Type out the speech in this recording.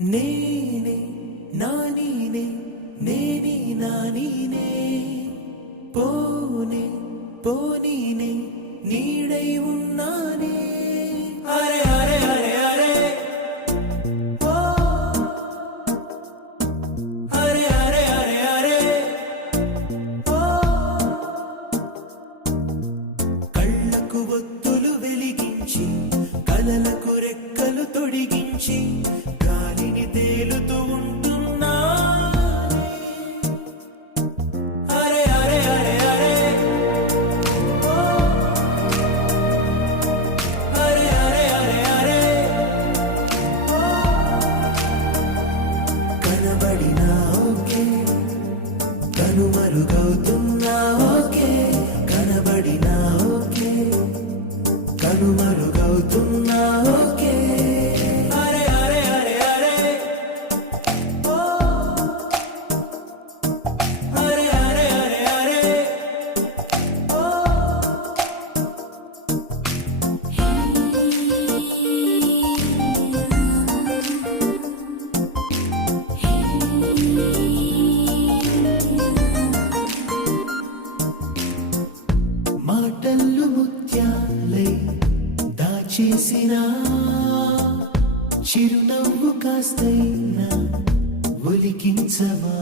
నేనే నానీనే నేని నానీనే పోనే పోనీనే నీడై ఉన్నానే అరే అరే అరే అరే ఓ అరే అరే అరే అరే ఓ కళ్ళకు ఒత్తులు వెలిగించి కలలకు రెక్కలు తొడిగించి గాలిని తేలుతూ ఉంటున్నా అరే అరే అరే అరే ఓ అరే అరే అరే అరే ఓ కనబడినా ఓకే కనుమరుగవుతున్నా ఓకే కనబడినా ఓకే కనుమరుగవుతున్నా ఓకే అరే అరే అరే అరే ఓ అరే అరే అరే అరే ఓ మాటలు ముత్యాలై దాచేసిన చిరునవ్వు కాస్తైనా ఒలికించవా